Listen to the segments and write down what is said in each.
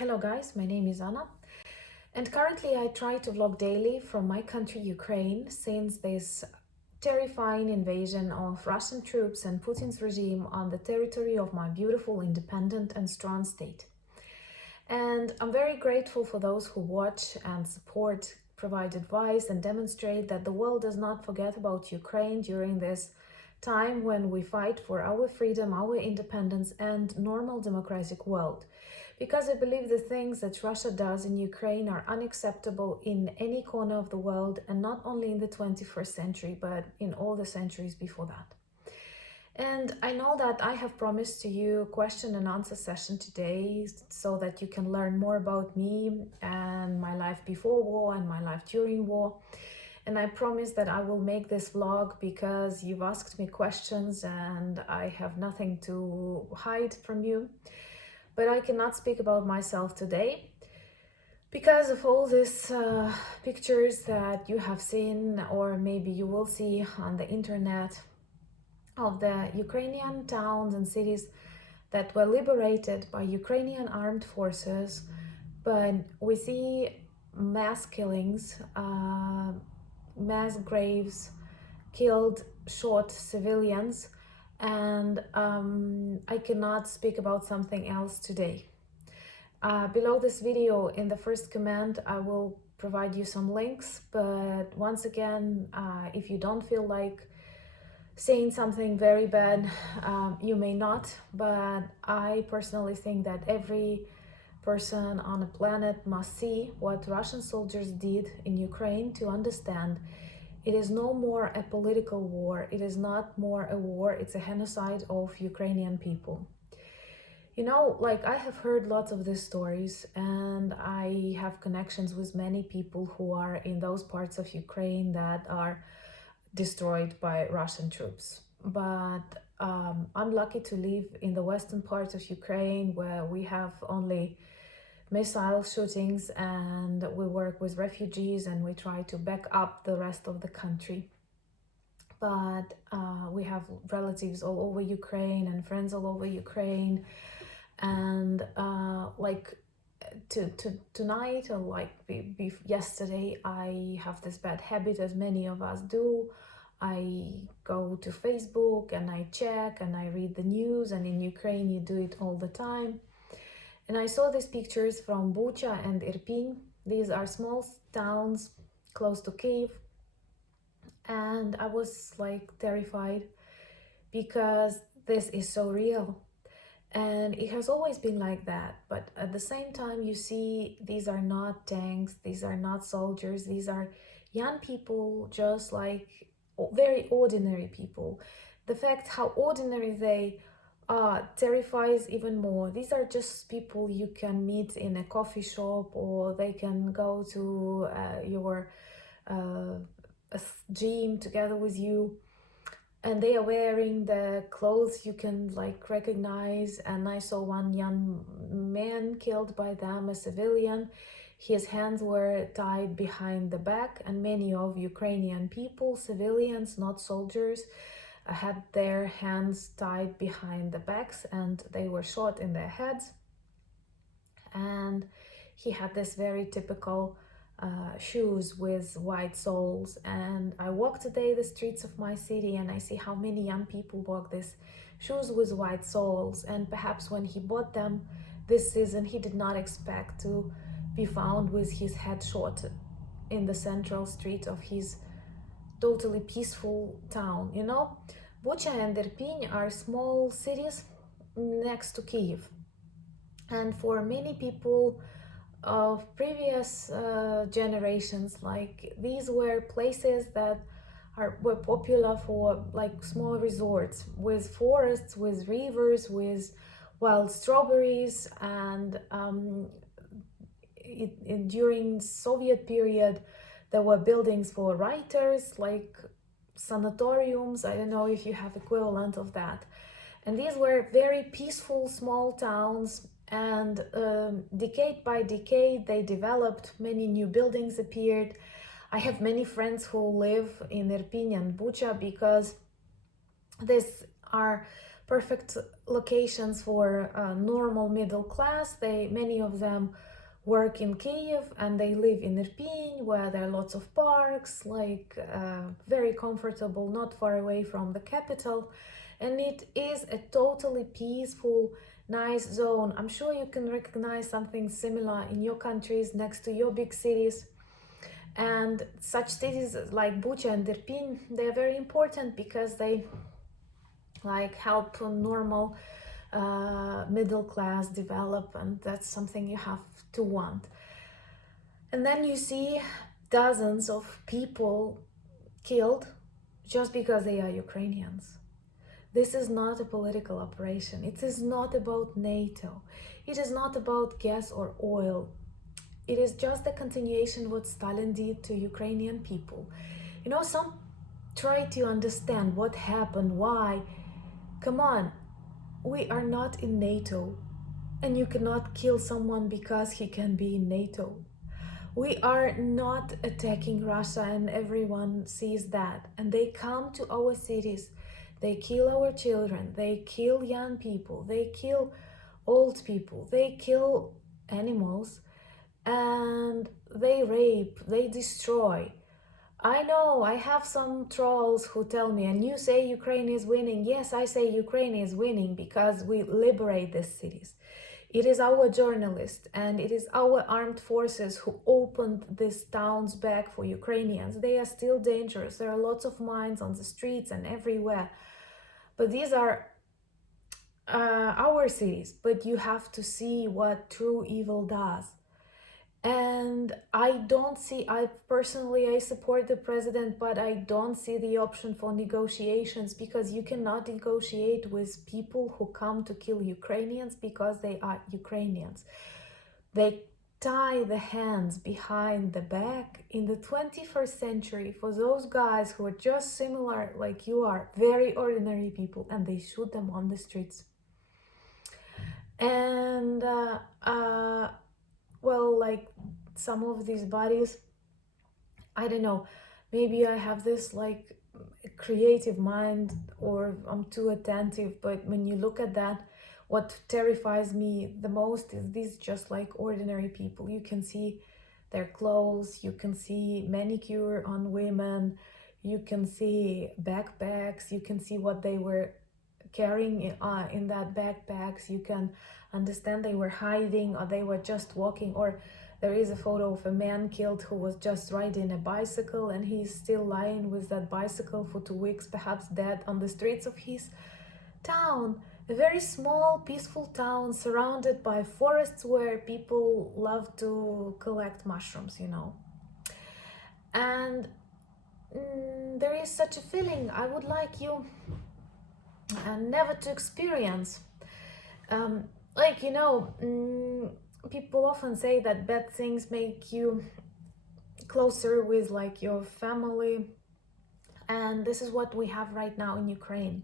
Hello guys, my name is Anna, and currently I try to vlog daily from my country Ukraine since this terrifying invasion of Russian troops and Putin's regime on the territory of my beautiful, independent and strong state. And I'm very grateful for those who watch and support, provide advice and demonstrate that the world does not forget about Ukraine during this time when we fight for our freedom, our independence and normal democratic world. Because I believe the things that Russia does in Ukraine are unacceptable in any corner of the world, and not only in the 21st century, but in all the centuries before that. And I know that I have promised to you a question and answer session today so that you can learn more about me and my life before war and my life during war. And I promise that I will make this vlog because you've asked me questions and I have nothing to hide from you. But I cannot speak about myself today because of all these pictures that you have seen or maybe you will see on the internet of the Ukrainian towns and cities that were liberated by Ukrainian armed forces. But we see mass killings, mass graves, killed, shot civilians, and I cannot speak about something else today. Below this video, in the first comment, I will provide you some links, but once again, if you don't feel like saying something very bad, you may not, but I personally think that every person on the planet must see what Russian soldiers did in Ukraine to understand it is no more a political war, it is not more a war, it's a genocide of Ukrainian people. You know, like I have heard lots of these stories and I have connections with many people who are in those parts of Ukraine that are destroyed by Russian troops. But I'm lucky to live in the western part of Ukraine where we have only missile shootings and we work with refugees and we try to back up the rest of the country. But we have relatives all over Ukraine and friends all over Ukraine, and tonight or yesterday, I have this bad habit, as many of us do. I go to Facebook and I check and I read the news, and in Ukraine you do it all the time. And I saw these pictures from Bucha and Irpin. These are small towns close to Kyiv. And I was like terrified because this is so real. And it has always been like that. But at the same time, you see, these are not tanks, these are not soldiers, these are young people, just like very ordinary people. The fact how ordinary they terrifies even more. These are just people you can meet in a coffee shop, or they can go to your gym together with you, and they are wearing the clothes you can like recognize. And I saw one young man killed by them, a civilian. His hands were tied behind the back, and many of Ukrainian people, civilians, not soldiers, had their hands tied behind the backs and they were shot in their heads. And he had this very typical shoes with white soles. And I walk today the streets of my city and I see how many young people walk these shoes with white soles. And perhaps when he bought them this season, he did not expect to be found with his head shot in the central street of his totally peaceful town. You know, Bucha and Irpin are small cities next to Kyiv, and for many people of previous generations, like these were places that were popular for like small resorts with forests, with rivers, with wild strawberries. And during Soviet period there were buildings for writers, like sanatoriums. I don't know if you have equivalent of that. And these were very peaceful small towns, and decade by decade they developed, many new buildings appeared. I have many friends who live in Irpin and Bucha because these are perfect locations for normal middle class. Many of them work in Kiev and they live in Irpin, where there are lots of parks, like very comfortable, not far away from the capital. And it is a totally peaceful, nice zone. I'm sure you can recognize something similar in your countries next to your big cities. And such cities like Bucha and Irpin, they're very important because they like help normal middle class develop, and that's something you have to want. And then you see dozens of people killed just because they are Ukrainians. This is not a political operation. It is not about NATO. It is not about gas or oil. It is just the continuation of what Stalin did to Ukrainian people. You know, some try to understand what happened, why. Come on, we are not in NATO, and you cannot kill someone because he can be in NATO. We are not attacking Russia, and everyone sees that. And they come to our cities, they kill our children, they kill young people, they kill old people, they kill animals, and they rape, they destroy. I know, I have some trolls who tell me, and you say Ukraine is winning. Yes, I say Ukraine is winning because we liberate these cities. It is our journalists and it is our armed forces who opened these towns back for Ukrainians. They are still dangerous. There are lots of mines on the streets and everywhere. But these are our cities. But you have to see what true evil does. And I don't see, I support the president, but I don't see the option for negotiations, because you cannot negotiate with people who come to kill Ukrainians because they are Ukrainians. They tie the hands behind the back in the 21st century for those guys who are just similar like you are, very ordinary people, and they shoot them on the streets. And well, like some of these bodies, I don't know, maybe I have this like creative mind or I'm too attentive, but when you look at that, what terrifies me the most is these just like ordinary people. You can see their clothes, you can see manicure on women, you can see backpacks, you can see what they were carrying in that backpacks. You can understand they were hiding or they were just walking, or there is a photo of a man killed who was just riding a bicycle and he's still lying with that bicycle for 2 weeks, perhaps dead, on the streets of his town. A very small, peaceful town surrounded by forests where people love to collect mushrooms, you know. And there is such a feeling I would like you never to experience. Like, you know, people often say that bad things make you closer with like your family, and this is what we have right now in Ukraine.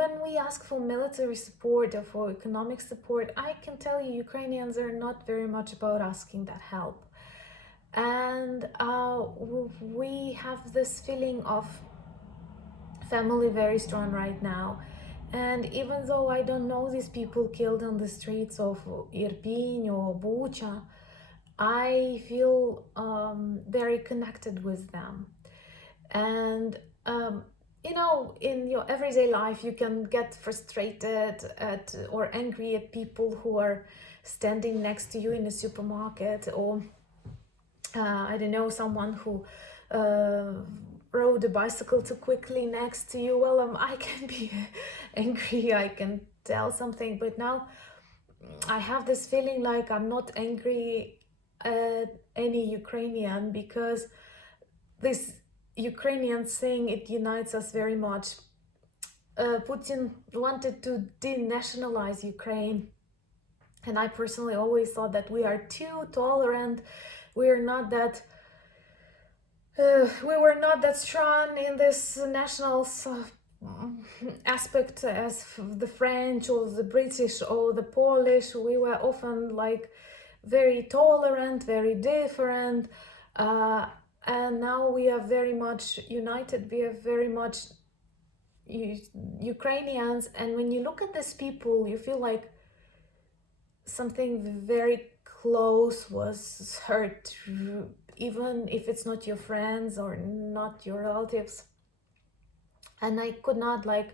When we ask for military support or for economic support, I can tell you Ukrainians are not very much about asking that help. And we have this feeling of family very strong right now. And even though I don't know these people killed on the streets of Irpin or Bucha, I feel very connected with them. And you know, in your everyday life, you can get frustrated at or angry at people who are standing next to you in a supermarket, or I don't know, someone who rode a bicycle too quickly next to you. Well, I can be angry, I can tell something, but now I have this feeling like I'm not angry at any Ukrainian, because this Ukrainian thing, it unites us very much. Putin wanted to denationalize Ukraine, and I personally always thought that we are too tolerant. We are not that we were not that strong in this national aspect as the French or the British or the Polish. We were often like very tolerant, very different, and now we are very much united. We are very much, Ukrainians, and when you look at these people, you feel like something very close was hurt, even if it's not your friends or not your relatives. And I could not, like,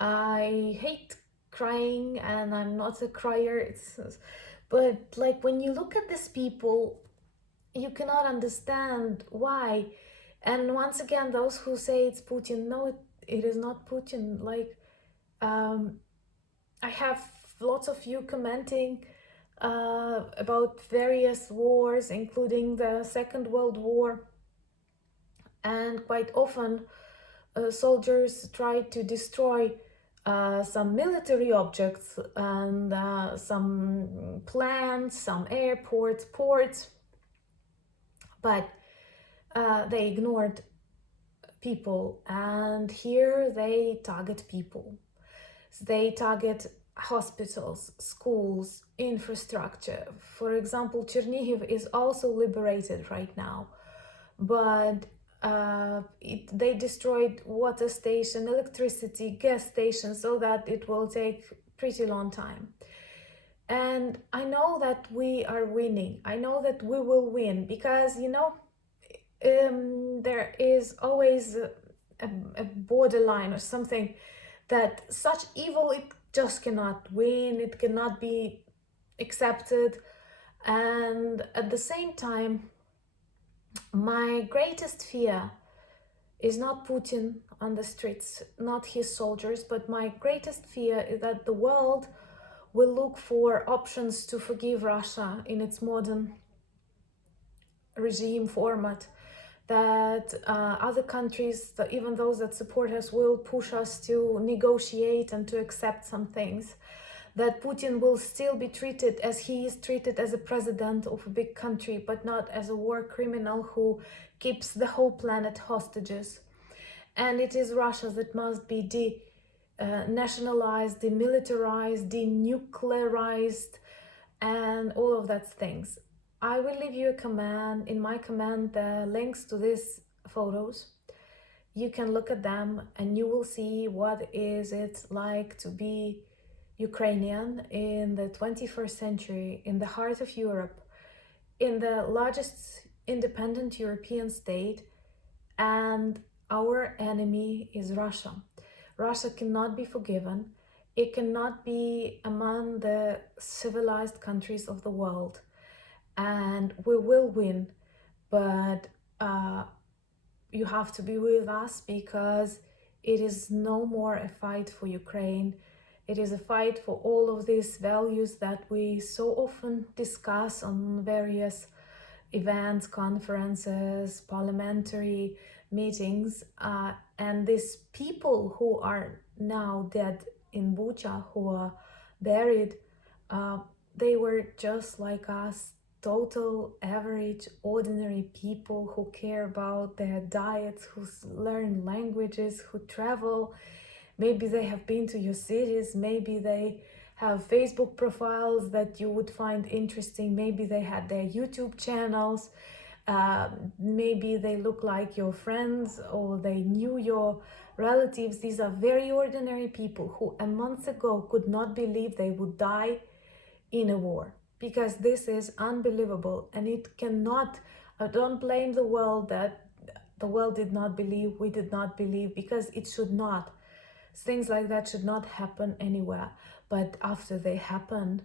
I hate crying and I'm not a crier. But like when you look at these people, you cannot understand why. And once again, those who say it's Putin, no, it is not Putin. Like, I have lots of you commenting about various wars, including the Second World War, and quite often soldiers try to destroy some military objects and some plants, some airports, ports, but they ignored people, and here they target people. They target hospitals, schools, infrastructure. For example, Chernihiv is also liberated right now, but they destroyed water station, electricity, gas station, so that it will take pretty long time. And I know that we are winning. I know that we will win because, there is always a borderline or something that such evil, it just cannot win, it cannot be accepted. And at the same time, my greatest fear is not Putin on the streets, not his soldiers, but my greatest fear is that the world will look for options to forgive Russia in its modern regime format, that other countries, even those that support us, will push us to negotiate and to accept some things, that Putin will still be treated as he is treated as a president of a big country, but not as a war criminal who keeps the whole planet hostages. And it is Russia that must be nationalized, demilitarized, denuclearized, and all of that things. I will leave you a command, in my command, the links to these photos. You can look at them and you will see what is it like to be Ukrainian in the 21st century, in the heart of Europe, in the largest independent European state, and our enemy is Russia. Russia cannot be forgiven. It cannot be among the civilized countries of the world. And we will win, but you have to be with us, because it is no more a fight for Ukraine. It is a fight for all of these values that we so often discuss on various events, conferences, parliamentary meetings. And these people who are now dead in Bucha, who are buried, they were just like us, total average ordinary people who care about their diets, who learn languages, who travel. Maybe they have been to your cities, maybe they have Facebook profiles that you would find interesting, maybe they had their YouTube channels, maybe they look like your friends or they knew your relatives. These are very ordinary people who a month ago could not believe they would die in a war, because this is unbelievable. And it cannot, I don't blame the world that the world did not believe, we did not believe, because it should not. Things like that should not happen anywhere. But after they happened,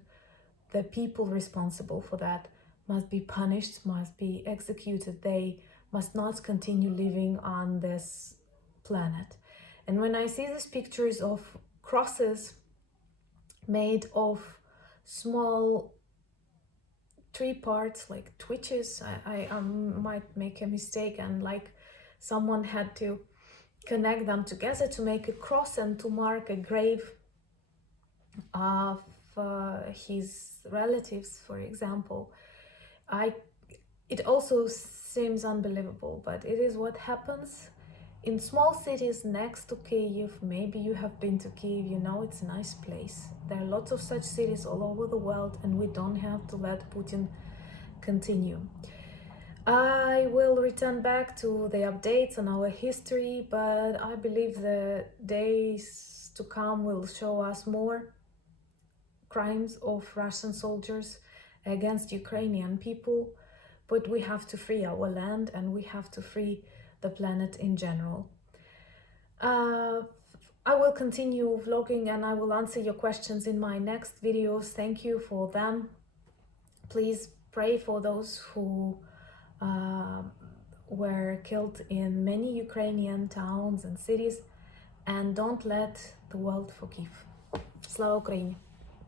the people responsible for that must be punished, must be executed. They must not continue living on this planet. And when I see these pictures of crosses made of small tree parts, like twitches, I might make a mistake, and like someone had to connect them together to make a cross and to mark a grave of his relatives, for example. It also seems unbelievable, but it is what happens in small cities next to Kyiv. Maybe you have been to Kyiv, you know it's a nice place. There are lots of such cities all over the world, and we don't have to let Putin continue. I will return back to the updates on our history, but I believe the days to come will show us more crimes of Russian soldiers against Ukrainian people. But we have to free our land and we have to free the planet in general. I will continue vlogging and I will answer your questions in my next videos. Thank you for them. Please pray for those who were killed in many Ukrainian towns and cities, and don't let the world forgive. Slava Ukraini!